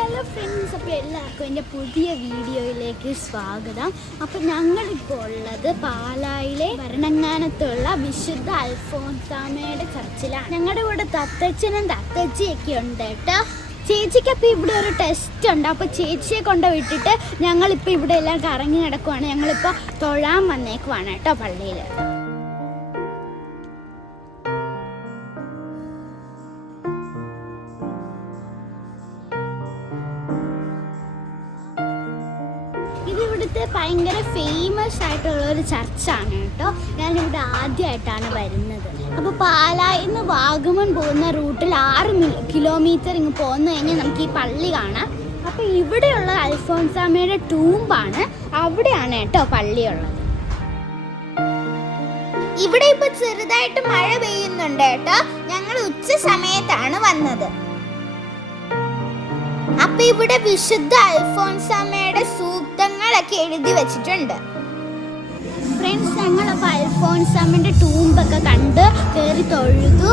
Hello friends അപ്പോൾ എല്ലാവർക്കും എന്റെ പുതിയ വീഡിയോയിലേക്ക് സ്വാഗതം. അപ്പോൾ ഞങ്ങളിപ്പോൾ ഉള്ളത് പാലായിലെ ഭരണങ്ങാനത്തുള്ള വിശുദ്ധ അൽഫോൻസാമയുടെ ചർച്ചിലാണ്. ഞങ്ങളുടെ കൂടെ തത്തച്ഛനും തത്തച്ചിയൊക്കെ ഉണ്ട് കേട്ടോ. ചേച്ചിക്ക് ഇവിടെ ഒരു ടെസ്റ്റ് ഉണ്ട്. അപ്പോൾ ചേച്ചിയെ കൊണ്ട് വിട്ടിട്ട് ഞങ്ങളിപ്പോൾ ഇവിടെ എല്ലാം കറങ്ങി നടക്കുവാണ്. ഞങ്ങളിപ്പോൾ തൊഴാൻ വന്നേക്കുവാണ് കേട്ടോ പള്ളിയിൽ ഇവിടുത്തെ ഭയങ്കര ഫേമസ് ആയിട്ടുള്ള ഒരു ചർച്ചാണ് കേട്ടോ. ഞാനിവിടെ ആദ്യമായിട്ടാണ് വരുന്നത്. അപ്പോൾ പാലായിൽ നിന്ന് വാഗമൺ പോകുന്ന റൂട്ടിൽ ആറ് കിലോമീറ്റർ ഇങ്ങ് പോന്നു കഴിഞ്ഞാൽ നമുക്ക് ഈ പള്ളി കാണാം. അപ്പോൾ ഇവിടെയുള്ള അൽഫോൻസാമയുടെ ടൂമ്പാണ്. അവിടെയാണ് കേട്ടോ പള്ളിയുള്ളത്. ഇവിടെ ഇപ്പൊ ചെറുതായിട്ട് മഴ പെയ്യുന്നുണ്ട് കേട്ടോ. ഞങ്ങൾ ഉച്ച സമയത്താണ് വന്നത്. അപ്പൊ ഇവിടെ വിശുദ്ധ അൽഫോൻസാമയുടെ സൂക്തങ്ങളൊക്കെ എഴുതി വെച്ചിട്ടുണ്ട്. ഫ്രണ്ട്സ് ഞങ്ങളപ്പോൾ അമ്മയുടെ ടൂമ്പൊക്കെ കണ്ട് കയറി തൊഴുതു.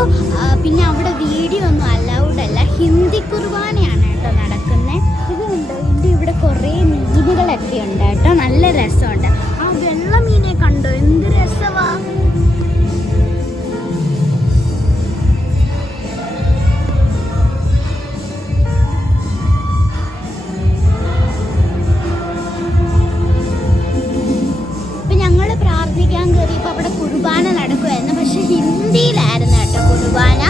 പിന്നെ അവിടെ വീഡിയോ ഒന്നും അലൗഡ് അല്ല. ഹിന്ദി കുർബാനയാണ് കേട്ടോ നടക്കുന്നത് ഇതിന്റെ ഇവിടെ കുറേ മീനുകളൊക്കെ ഉണ്ട് കേട്ടോ. നല്ല രസമുണ്ട്. ആ വെള്ള മീനെ കണ്ടോ? എന്ത് പ്രാർത്ഥിക്കാൻ കയറിയപ്പോൾ അവിടെ കുർബാന നടക്കുമായിരുന്നു പക്ഷെ ഹിന്ദിയിലായിരുന്നു കേട്ടോ കുർബാന.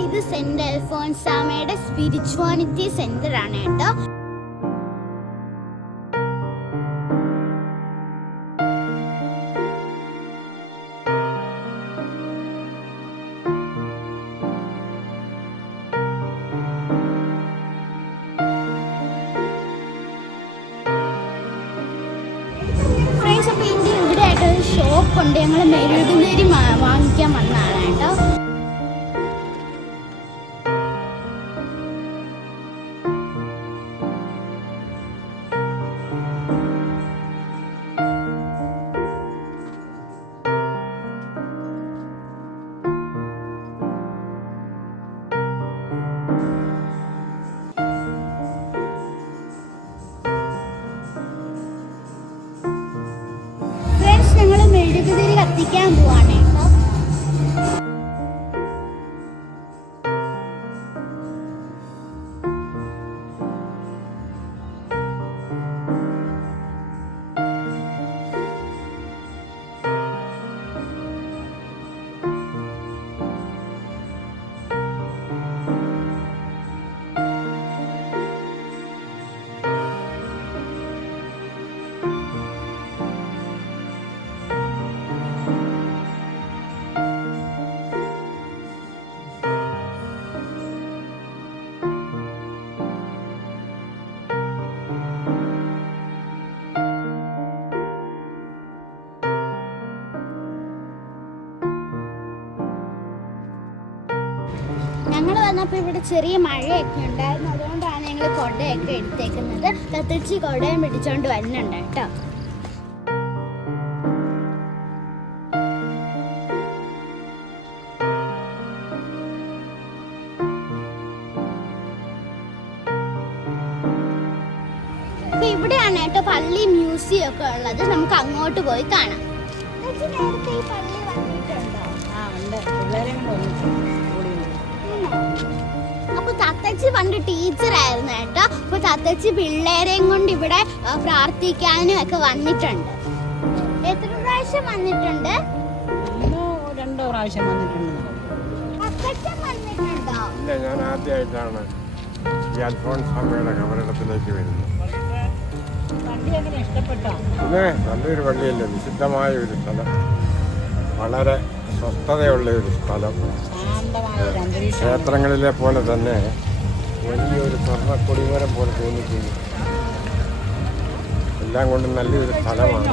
ഇത് സെന്റ് അൽഫോൺസാമയുടെ സ്പിരിച്വാലിറ്റി സെന്റർ ആണ് കേട്ടോ. ഉണ്ട് ഞങ്ങൾ മെഴുകുന്നേരി വാങ്ങിക്കാൻ വന്നതാണ് കേട്ടോ. മെഴുകുതിരി കത്തിക്കാൻ പോവാണ്. കേട്ടോ ഇവിടെ ചെറിയ മഴയൊക്കെ ഉണ്ടായിരുന്നു. അതുകൊണ്ടാണ് ഞങ്ങൾ കൊടയൊക്കെ എടുത്തേക്കുന്നത്. കത്തിച്ച് കൊടയും പിടിച്ചോണ്ട് വരുന്നുണ്ട് കേട്ടോ. ഇവിടെയാണ് കേട്ടോ പള്ളി മ്യൂസിയം ഒക്കെ ഉള്ളത്. നമുക്ക് അങ്ങോട്ട് പോയി കാണാം. ഈ പള്ളി വന്നിട്ടുണ്ടോ? ആ ഉണ്ട്. പിള്ളേരെയും തത്തച്ചി പണ്ട് ടീച്ചറായിരുന്നു കേട്ടോ. അപ്പൊ തത്തച്ചി പിള്ളേരെയും കൊണ്ട് ഇവിടെ പ്രാർത്ഥിക്കാനും ഒക്കെ വന്നിട്ടുണ്ട്. എത്ര പ്രാവശ്യം വന്നിട്ടുണ്ട്? രണ്ടോ പ്രാവശ്യം വന്നിട്ടുണ്ട്. ഇല്ല ഞാൻ ആദ്യമായിട്ടാണ് ഈ അൽഫോൺസ് അമ്മയുടെ കബറിടത്തിലേക്ക് വരുന്നത്. വണ്ടി എങ്ങനെ ഇഷ്ടപ്പെട്ടോ? പിന്നെ നല്ലൊരു പള്ളിയല്ലേ വിശുദ്ധമായ ഒരു സ്ഥലം. വളരെ സ്വസ്ഥതയുള്ള ഒരു സ്ഥലം. ക്ഷേത്രങ്ങളിലെ പോലെ തന്നെ വലിയൊരു സ്വർണ കൊടിമരം പോലെ തോന്നിക്കുന്നു എല്ലാം കൊണ്ടും നല്ലൊരു സ്ഥലമാണ്.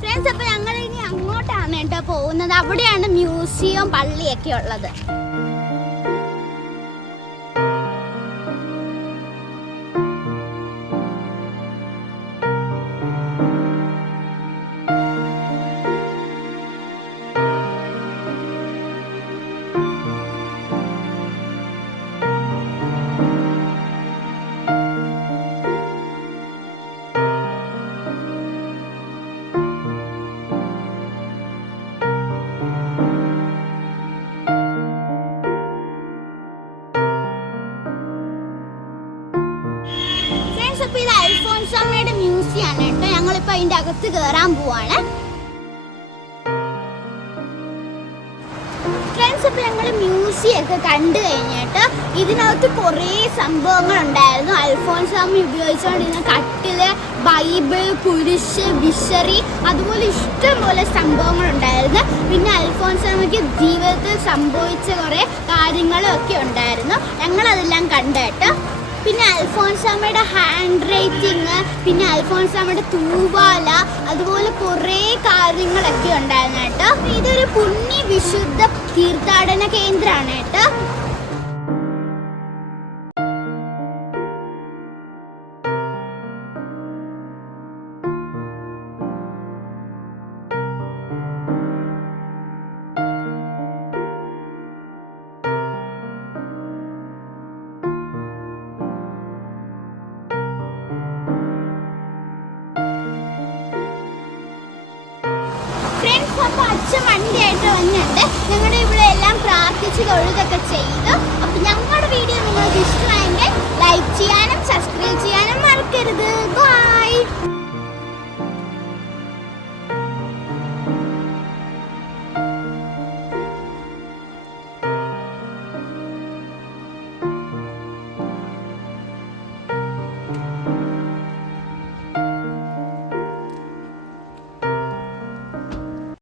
ഫ്രണ്ട്സ് അപ്പൊ ഞങ്ങൾ ഇനി അങ്ങോട്ടാണ് കേട്ടോ പോകുന്നത്. അവിടെയാണ് മ്യൂസിയം പള്ളിയൊക്കെ ഉള്ളത്. അപ്പൊ ഇത് മ്യൂസിയം കേട്ടോ. ഞങ്ങളിപ്പോ അതിന്റെ അകത്ത് കയറാൻ പോവാണ്. ഫ്രണ്ട്സ് അപ്പൊ ഞങ്ങൾ കണ്ടു കഴിഞ്ഞിട്ട് ഇതിനകത്ത് കുറേ സംഭവങ്ങൾ ഉണ്ടായിരുന്നു അൽഫോൺസ് അമ്മ ഉപയോഗിച്ചുകൊണ്ടിരുന്ന കട്ടിൽ ബൈബിൾ കുരിശ് വിഷറി അതുപോലെ ഇഷ്ടംപോലെ സംഭവങ്ങൾ ഉണ്ടായിരുന്നു പിന്നെ അൽഫോൺസ് അമ്മയ്ക്ക് ജീവിതത്തിൽ സംഭവിച്ച കുറേ കാര്യങ്ങളും ഒക്കെ ഉണ്ടായിരുന്നു. ഞങ്ങളതെല്ലാം കണ്ടേട്ടോ പിന്നെ അൽഫോൻസാമ്മയുടെ ഹാൻഡ് റൈറ്റിങ് പിന്നെ അൽഫോൻസാമ്മയുടെ തൂവാല അതുപോലെ കുറേ കാര്യങ്ങളൊക്കെ ഉണ്ടായിരുന്നു കേട്ടോ. ഇതൊരു പുണ്യ വിശുദ്ധ തീർത്ഥാടന കേന്ദ്രമാണ് കേട്ടോ. ഫ്രണ്ട്സ് അപ്പൊ അച്ഛൻ വണ്ടിയായിട്ട് വന്നിട്ട് ഞങ്ങളുടെ ഇവിടെ എല്ലാം പ്രാർത്ഥിച്ച് തൊഴുതൊക്കെ ചെയ്തു. അപ്പൊ ഞങ്ങളുടെ വീഡിയോ നിങ്ങൾക്ക് ഇഷ്ടമായെങ്കിൽ ലൈക്ക് ചെയ്യാനും